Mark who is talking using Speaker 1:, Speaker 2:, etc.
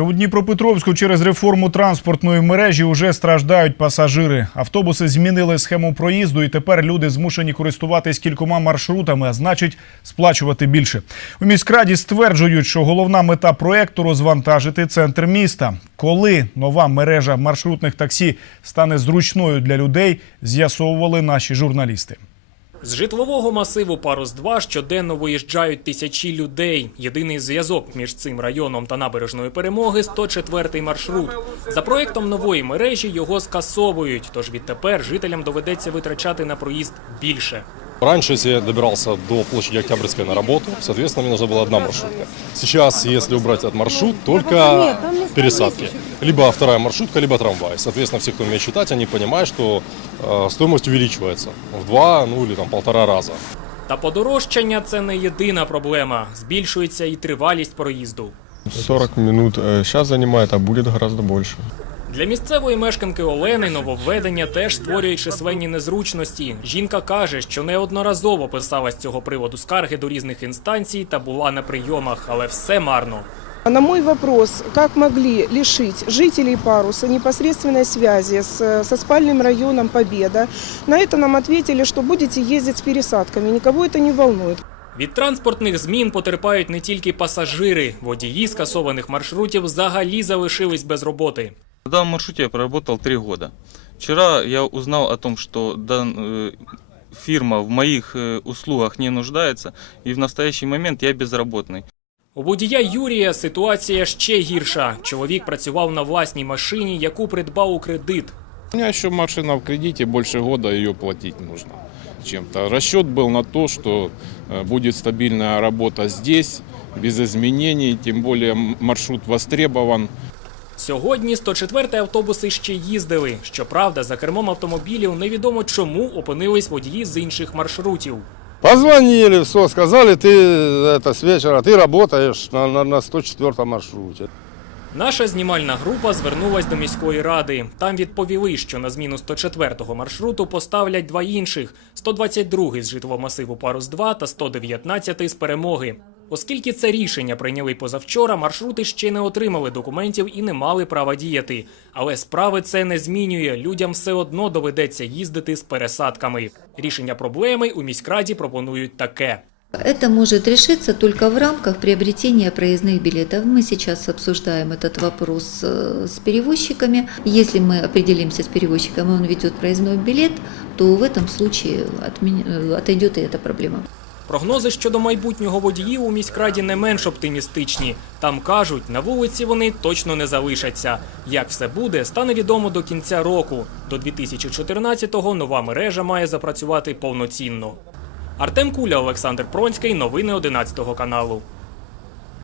Speaker 1: У Дніпропетровську через реформу транспортної мережі вже страждають пасажири. Автобуси змінили схему проїзду, і тепер люди змушені користуватись кількома маршрутами, а значить сплачувати більше. У міськраді стверджують, що головна мета проекту розвантажити центр міста. Коли нова мережа маршрутних таксі стане зручною для людей, з'ясовували наші журналісти. З житлового масиву Парус-2 щоденно виїжджають тисячі людей. Єдиний зв'язок між цим районом та набережною перемоги 104-й маршрут. За проектом нової мережі його скасовують. Тож відтепер жителям доведеться витрачати на проїзд більше.
Speaker 2: Раньше, если я добирался до площади Октябрьской на работу, соответственно, мне нужна была одна маршрутка. Сейчас, если убрать этот маршрут, только пересадки. Либо вторая маршрутка, либо трамвай. Соответственно, все, кто умеет считать, они понимают, что э, стоимость увеличивается в два, ну или там полтора раза.
Speaker 1: Та подорожчання це не єдина проблема. Збільшується і тривалість проїзду.
Speaker 3: 40 минут сейчас занимает, а будет гораздо больше.
Speaker 1: Для місцевої мешканки Олени нововведення теж створює численні незручності. Жінка каже, що неодноразово писала з цього приводу скарги до різних інстанцій та була на прийомах, але все марно.
Speaker 4: А На мой вопрос, как могли лишить жителей Паруса непосредственной связи с, со спальным районом Победа, на это нам ответили, что будете ездить с пересадками, никого это не волнует.
Speaker 1: Від транспортних змін потерпають не тільки пасажири. Водії скасованих маршрутів взагалі залишились без роботи.
Speaker 5: На данном маршруте я проработал три года. Вчера я узнал о том, что дан- э, фирма в моих э, услугах не нуждается, и в настоящий момент я безработный.
Speaker 1: У водія Юрія ситуація ще гірша. Чоловік працював на власній машині, яку придбав у кредит.
Speaker 6: У меня еще машина в кредите, больше года ее платить нужно чем-то. Расчет был на то, что э, будет стабильная работа здесь, без изменений, тем более м- маршрут востребован.
Speaker 1: Сьогодні 104 автобуси ще їздили. Щоправда, за кермом автомобілів невідомо чому опинились водії з інших маршрутів.
Speaker 7: Позвонили, все, сказали, ты это с вечера, ты работаешь на, на, на 104 маршруте.
Speaker 1: Наша знімальна група звернулась до міської ради. Там відповіли, що на зміну 104-го маршруту поставлять два інших: 122-й з житломасиву Парус-2 та 119-й з перемоги. Оскільки це рішення прийняли позавчора, маршрути ще не отримали документів і не мали права діяти. Але справи це не змінює. Людям все одно доведеться їздити з пересадками. Рішення проблеми у міськраді пропонують таке.
Speaker 8: Это может решиться только в рамках приобретения проездных билетов. Мы сейчас обсуждаем этот вопрос э, с перевозчиками. Если мы определимся с перевозчиком, и он ведет проездной билет, то в этом случае отмен- э, отойдет и эта проблема.
Speaker 1: Прогнози щодо майбутнього водіїв у міськраді не менш оптимістичні. Там кажуть, на вулиці вони точно не залишаться. Як все буде, стане відомо до кінця року. До 2014-го нова мережа має запрацювати повноцінно. Артем Куля, Олександр Пронський. Новини 11 каналу.